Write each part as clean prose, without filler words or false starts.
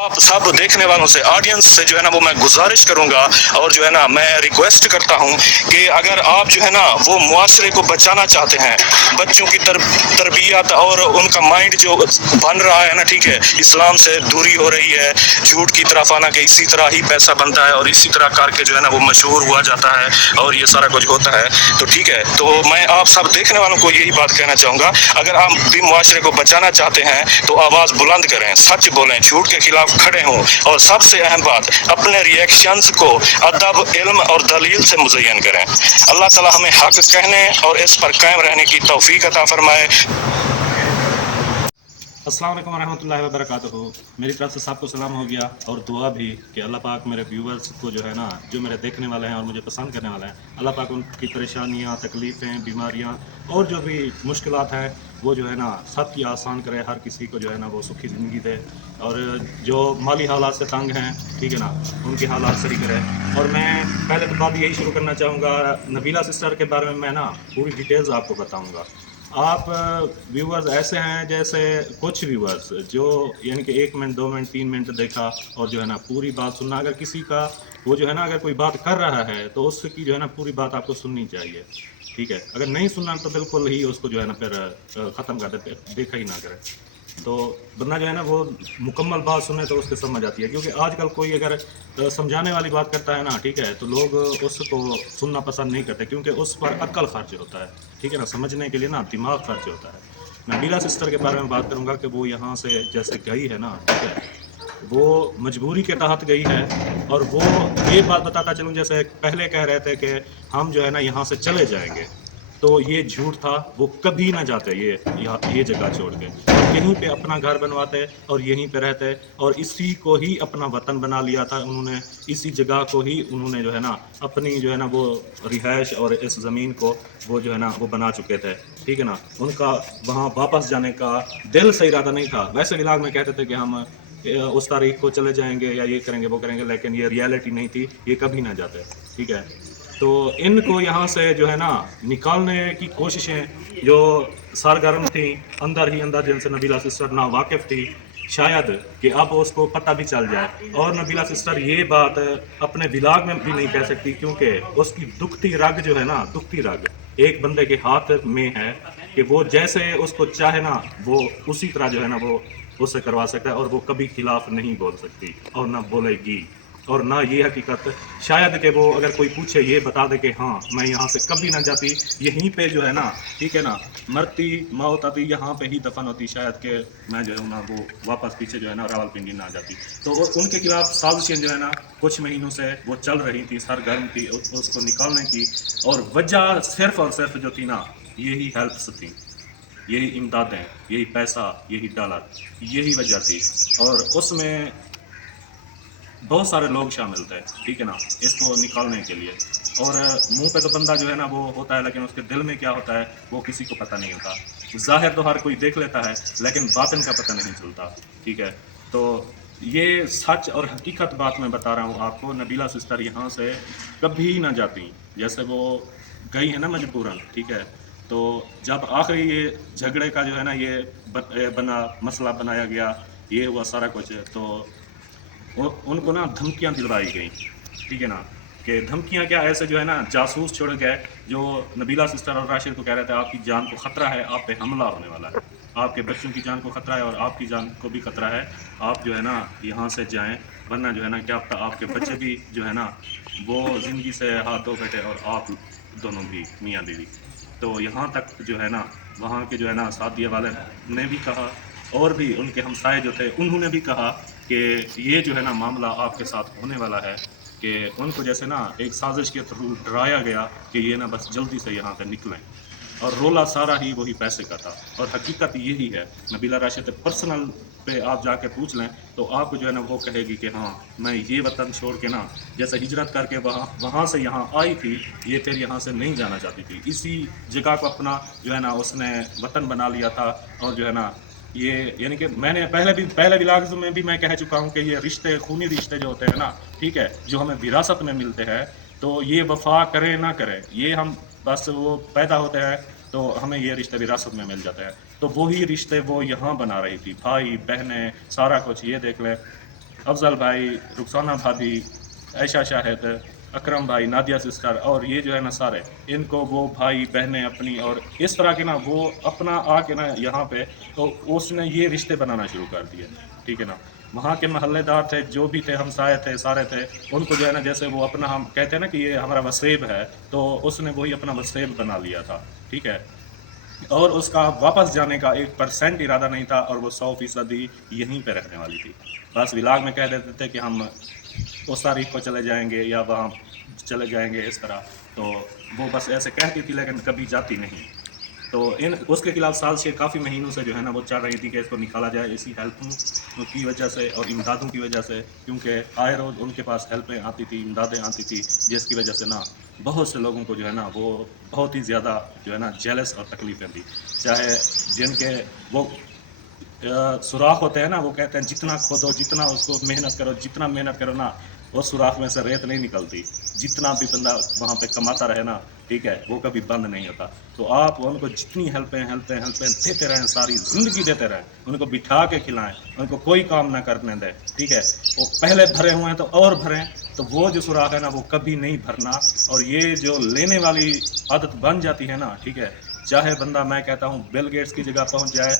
आप सब देखने वालों से, ऑडियंस से जो है ना वो मैं गुजारिश करूंगा और जो है ना मैं रिक्वेस्ट करता हूं कि अगर आप जो है ना वो मुआशरे को बचाना चाहते हैं, बच्चों की तरबियत और उनका माइंड जो बन रहा है ना, ठीक है, इस्लाम से दूरी हो रही है, झूठ की तरफ आना कि इसी तरह ही पैसा बनता है और इसी तरह करके जो है ना वो मशहूर हुआ जाता है और ये सारा कुछ होता है, तो ठीक है। तो मैं आप सब देखने वालों को यही बात कहना चाहूँगा, अगर आप भी मुआशरे को बचाना चाहते हैं तो आवाज़ बुलंद करें, सच बोलें, झूठ के खिलाफ खड़े हों और सबसे अहम बात, अपने रिएक्शंस को अदब, इल्म और दलील से मुज़य्यन करें। अल्लाह ताला हमें हक़ कहने और इस पर कायम रहने की तौफीक अता फरमाए। अस्सलाम वालेकुम रहमतुल्लाहि व बरकातुहू। मेरी तरफ से सबको सलाम हो गया और दुआ भी कि अल्लाह पाक मेरे व्यूवर्स को जो है ना, जो मेरे देखने वाले हैं और मुझे पसंद करने वाले हैं, अल्लाह पाक उनकी परेशानियां, तकलीफ़ें, बीमारियां और जो भी मुश्किलात हैं वो जो है ना सब की आसान करे, हर किसी को जो है ना वो सुखी ज़िंदगी दे, और जो माली हालात से तंग हैं, ठीक है ना, उनके हालात सही करे। और मैं पहले तो बात यही शुरू करना चाहूँगा, नबीला सिस्टर के बारे में मैं ना पूरी डिटेल्स आपको बताऊँगा। आप व्यूवर्स ऐसे हैं जैसे कुछ व्यूवर्स जो यानी कि 1 मिनट 2 मिनट 3 मिनट देखा और जो है ना पूरी बात सुनना, अगर किसी का वो जो है ना अगर कोई बात कर रहा है तो उसकी जो है ना पूरी बात आपको सुननी चाहिए, ठीक है। अगर नहीं सुनना तो बिल्कुल ही उसको जो है ना फिर ख़त्म कर दे, देखा ही ना करें। तो बंदा जो है ना वो मुकम्मल बात सुने तो उसको समझ आती है, क्योंकि आजकल कोई अगर समझाने वाली बात करता है ना, ठीक है, तो लोग उसको सुनना पसंद नहीं करते, क्योंकि उस पर अक्ल खर्च होता है, ठीक है ना, समझने के लिए ना दिमाग खर्च होता है। नबीला सिस्टर के बारे में बात करूँगा कि वो यहाँ से जैसे गई है ना, ठीक है, वो मजबूरी के तहत गई है। और वो ये बात बताता चलूँ, जैसे पहले कह रहे थे कि हम जो है ना यहाँ से चले जाएंगे, तो ये झूठ था, वो कभी ना जाते ये जगह छोड़ के, यहीं पे अपना घर बनवाते और यहीं पे रहते, और इसी को ही अपना वतन बना लिया था उन्होंने, इसी जगह को ही उन्होंने जो है ना अपनी जो है ना वो रिहाइश और इस ज़मीन को वो जो है ना वो बना चुके थे, ठीक है ना। उनका वहाँ वापस जाने का दिल से इरादा नहीं था। वैसे इलाक में कहते थे कि हम उस तारीख को चले जाएंगे या ये करेंगे वो करेंगे, लेकिन ये रियलिटी नहीं थी, ये कभी ना जाते, ठीक है। तो इनको यहाँ से जो है ना निकालने की कोशिशें जो सरगर्म थी, अंदर ही अंदर जिनसे नबीला सिस्टर ना वाकिफ़ थी, शायद कि अब उसको पता भी चल जाए। और नबीला सिस्टर ये बात अपने विलाग में भी नहीं कह सकती, क्योंकि उसकी दुखती रग जो है ना, दुखती रग एक बंदे के हाथ में है कि वो जैसे उसको चाहे ना वो उसी तरह जो है ना वो उससे करवा सकता है, और वो कभी खिलाफ नहीं बोल सकती और ना बोलेगी। और ना ये हकीकत शायद कि वो अगर कोई पूछे ये बता दे कि हाँ मैं यहाँ से कभी ना जाती, यहीं पे जो है ना, ठीक है ना, मरती मौत अभी यहाँ पे ही दफन होती, शायद कि मैं जो है ना वो वापस पीछे जो है ना रावलपिंडी ना जाती। तो उनके खिलाफ साजिशें जो है ना कुछ महीनों से वो चल रही थी, सरगर्म थी उसको निकालने की, और वजह सिर्फ और सिर्फ जो थी ना, यही हेल्प्स थी, यही इमदादें, यही पैसा, यही डॉलर, यही वजह थी। और उसमें बहुत सारे लोग शामिल थे, ठीक है ना, इसको निकालने के लिए। और मुंह पे तो बंदा जो है ना वो होता है, लेकिन उसके दिल में क्या होता है वो किसी को पता नहीं होता। ज़ाहिर तो हर कोई देख लेता है, लेकिन बातिन का पता नहीं चलता, ठीक है। तो ये सच और हकीकत बात मैं बता रहा हूँ आपको, नबीला सिस्टर यहाँ से कभी ना जाती, जैसे वो गई है ना मजबूरन, ठीक है। तो जब आखिरी ये झगड़े का जो है ना ये बना मसला बनाया गया, ये हुआ सारा कुछ, तो उनको ना धमकियां दिलवाई गई, ठीक है ना, कि धमकियां क्या, ऐसे जो है ना जासूस छोड़ गए जो नबीला सिस्टर और राशिद को कह रहे थे आपकी जान को ख़तरा है, आप पे हमला होने वाला है, आपके बच्चों की जान को ख़तरा है और आपकी जान को भी ख़तरा है, आप जो है ना यहाँ से जाएं, वरना जो है ना क्या पता आपके बच्चे भी जो है ना वो ज़िंदगी से हाथ धो बैठे और आप दोनों भी मियाँ बीवी। तो यहाँ तक जो है ना वहाँ के जो है ना सादिया वाले ने भी कहा, और भी उनके हमसाए जो थे उन्होंने भी कहा कि ये जो है ना मामला आपके साथ होने वाला है, कि उनको जैसे ना एक साजिश के थ्रू डराया गया कि ये ना बस जल्दी से यहाँ से निकलें, और रोला सारा ही वही पैसे का था। और हकीकत यही है, नबीला राशिद पर्सनल पे आप जाके पूछ लें तो आपको जो है ना वो कहेगी कि हाँ मैं ये वतन छोड़ के ना जैसे हिजरत करके वहाँ से यहाँ आई थी, ये फिर यहाँ से नहीं जाना चाहती थी, इसी जगह को अपना जो है ना उसने वतन बना लिया था। और जो है ना ये यानी कि मैंने पहले व्लॉग्स में भी मैं कह चुका हूँ कि ये रिश्ते, खूनी रिश्ते जो होते हैं ना, ठीक है, जो हमें विरासत में मिलते हैं, तो ये वफा करें ना करें, ये हम बस वो पैदा होते हैं तो हमें ये रिश्ते विरासत में मिल जाते हैं। तो वही रिश्ते वो यहाँ बना रही थी, भाई बहनें सारा कुछ, ये देख लें افضل بھائی، رخسانہ بھابھی، عائشہ شاہد، اکرم بھائی، نادیہ سسٹر، اور یہ جو ہے نا سارے ان کو وہ بھائی بہنیں اپنی اور اس طرح کے نا وہ اپنا آ کے نا یہاں پہ تو اس نے یہ رشتے بنانا شروع کر دیے، ٹھیک ہے نا. وہاں کے محلے دار تھے، جو بھی تھے، ہمسائے تھے، سارے تھے، ان کو جو ہے نا جیسے وہ اپنا، ہم کہتے ہیں نا کہ یہ ہمارا وسیب ہے، تو اس نے وہی اپنا وسیب بنا لیا تھا، ٹھیک ہے. اور اس کا واپس جانے کا 1% ارادہ نہیں تھا، اور وہ 100% ہی یہیں پہ رہنے والی تھی. بس ولاگ میں کہہ دیتے تھے کہ ہم اس تاریخ کو چلے جائیں گے یا وہاں چلے جائیں گے اس طرح، تو وہ بس ایسے کہتی تھی لیکن کبھی جاتی نہیں. تو اس کے خلاف سال سے کافی مہینوں سے جو ہے نا وہ چل رہی تھی کہ اس کو نکالا جائے، اسی ہیلپوں کی وجہ سے اور امدادوں کی وجہ سے، کیونکہ آئے روز ان کے پاس ہیلپیں آتی تھی، امدادیں آتی تھی، جس کی وجہ سے نا بہت سے لوگوں کو جو ہے نا وہ بہت ہی زیادہ جو ہے نا جیلس اور تکلیفیں دی. چاہے جن کے وہ سوراخ ہوتے ہیں نا، وہ کہتے ہیں جتنا کھودو، جتنا اس کو محنت کرو، جتنا محنت کرو نا، وہ سوراخ میں سے ریت نہیں نکلتی. جتنا بھی بندہ وہاں پہ کماتا رہے نا، ٹھیک ہے، وہ کبھی بند نہیں ہوتا. تو آپ ان کو جتنی ہیلپیں دیتے رہیں، ساری زندگی دیتے رہیں، ان کو بٹھا کے کھلائیں، ان کو کوئی کام نہ کرنے دیں، ٹھیک ہے. وہ پہلے بھرے ہوئے ہیں تو اور بھریں، تو وہ جو سوراخ ہے نا وہ کبھی نہیں بھرنا. اور یہ جو لینے والی عادت بن جاتی ہے نا، ٹھیک ہے، چاہے بندہ، میں کہتا ہوں، بل گیٹس کی جگہ پہنچ جائے،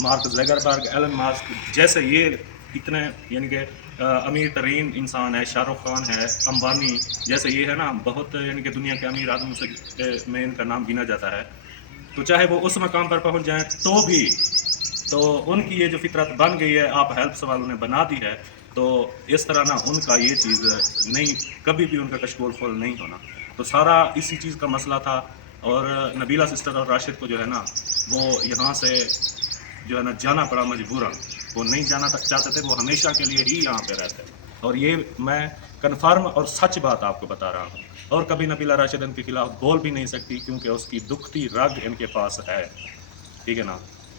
مارک زیگربرگ، ایلن ماسک جیسے یہ اتنے یعنی کہ امیر ترین انسان ہے، شاہ رخ خان ہے، امبانی جیسے یہ ہے نا بہت یعنی کہ دنیا کے امیر آدمیوں سے میں ان کا نام گنا جاتا ہے. تو چاہے وہ اس مقام پر پہنچ جائیں تو بھی، تو ان کی یہ جو فطرت بن گئی ہے، آپ ہیلپ والوں نے بنا دی ہے، تو اس طرح نا ان کا یہ چیز نہیں، کبھی بھی ان کا کشکول فول نہیں ہونا. تو سارا اسی چیز کا مسئلہ تھا. اور نبیلہ سسٹر اور راشد کو جو ہے نا وہ یہاں سے جو ہے نا جانا پڑا مجبوراً. وہ نہیں جانا چاہتے تھے، وہ ہمیشہ کے لیے ہی یہاں پہ رہتے. اور یہ میں کنفرم اور سچ بات آپ کو بتا رہا ہوں. اور کبھی نبیلہ راشد ان کے خلاف بول بھی نہیں سکتی، کیونکہ اس کی دکھتی رگ ان کے پاس ہے، ٹھیک ہے نا.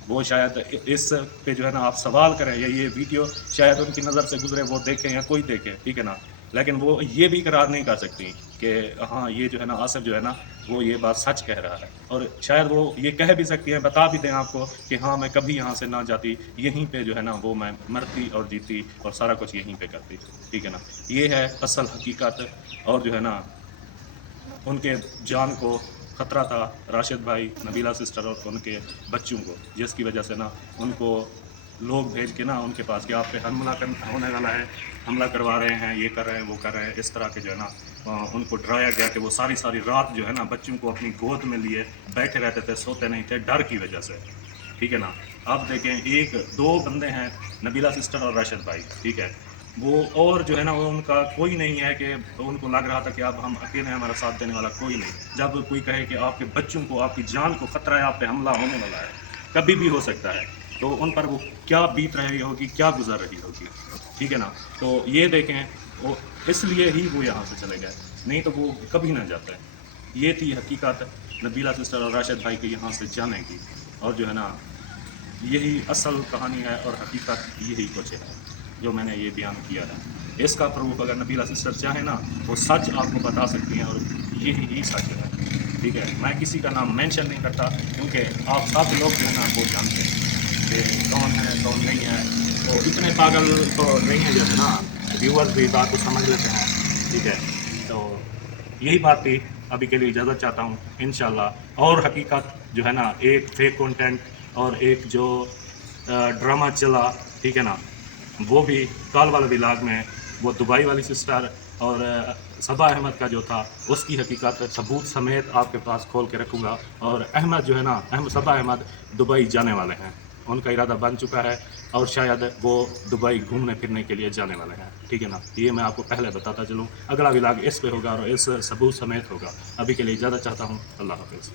وہ شاید اس پہ جو ہے نا آپ سوال کریں یا یہ ویڈیو شاید ان کی نظر سے گزرے، وہ دیکھیں یا کوئی دیکھے، ٹھیک ہے نا، لیکن وہ یہ بھی اقرار نہیں کر سکتی کہ ہاں یہ جو ہے نا آصف جو ہے نا وہ یہ بات سچ کہہ رہا ہے. اور شاید وہ یہ کہہ بھی سکتی ہیں، بتا بھی دیں آپ کو کہ ہاں میں کبھی یہاں سے نہ جاتی، یہیں پہ جو ہے نا وہ میں مرتی اور جیتی اور سارا کچھ یہیں پہ کرتی، ٹھیک ہے نا. یہ ہے اصل حقیقت. اور جو ہے نا ان کے جان کو خطرہ تھا، راشد بھائی، نبیلہ سسٹر اور ان کے بچوں کو، جس کی وجہ سے نا ان کو لوگ بھیج کے نا ان کے پاس کہ آپ پہ حملہ ہونے والا ہے، حملہ کروا رہے ہیں، یہ کر رہے ہیں، وہ کر رہے ہیں، اس طرح کے جو ہے نا ان کو ڈرایا گیا کہ وہ ساری رات جو ہے نا بچوں کو اپنی گود میں لیے بیٹھے رہتے تھے، سوتے نہیں تھے ڈر کی وجہ سے، ٹھیک ہے نا. اب دیکھیں، دو بندے ہیں، نبیلہ سسٹر اور راشد بھائی، ٹھیک ہے. وہ اور جو ہے نا وہ ان کا کوئی نہیں ہے کہ ان کو لگ رہا تھا کہ اب ہم اکیلے ہیں، ہمارا ساتھ دینے والا کوئی نہیں. جب کوئی کہے کہ آپ کے بچوں کو، آپ کی جان کو خطرہ ہے، آپ پہ حملہ ہونے والا ہے، کبھی بھی ہو سکتا ہے، تو ان پر وہ کیا بیت رہی ہوگی، کیا گزر رہی ہوگی، ٹھیک ہے نا. تو یہ دیکھیں، وہ اس لیے ہی وہ یہاں سے چلے گئے، نہیں تو وہ کبھی نہ جاتے. یہ تھی حقیقت نبیلہ سسٹر اور راشد بھائی کے یہاں سے جانے کی. اور جو ہے نا یہی اصل کہانی ہے اور حقیقت یہی کچھ ہے جو میں نے یہ بیان کیا ہے. اس کا پروف اگر نبیلہ سسٹر چاہیں نا وہ سچ آپ کو بتا سکتی ہیں، اور یہی سچ ہے، ٹھیک ہے. میں کسی کا نام مینشن نہیں کرتا، کیونکہ آپ سب لوگ جو ہے نا وہ جانتے ہیں کہ کون ہے کون نہیں ہے. تو اتنے پاگل تو نہیں ہے جیسے نا ویورز بھی بات کو سمجھ لیتے ہیں، ٹھیک ہے. تو یہی بات تھی. ابھی کے لیے اجازت چاہتا ہوں، انشاءاللہ. اور حقیقت جو ہے نا، ایک فیک کنٹینٹ اور ایک جو ڈرامہ چلا، ٹھیک ہے نا، وہ بھی کال والا ولاگ میں وہ دبئی والی سسٹر اور صبا احمد کا جو تھا اس کی حقیقت ثبوت سمیت آپ کے پاس کھول کے رکھوں گا. اور احمد جو ہے نا، صبا احمد دبئی جانے والے ہیں، ان کا ارادہ بن چکا ہے، اور شاید وہ دبئی گھومنے پھرنے کے لیے جانے والے ہیں، ٹھیک ہے نا. یہ میں آپ کو پہلے بتاتا چلوں. اگلا ولاگ اس پہ ہوگا اور اس ثبوت سمیت ہوگا. ابھی کے لیے اجازت چاہتا ہوں. اللہ حافظ.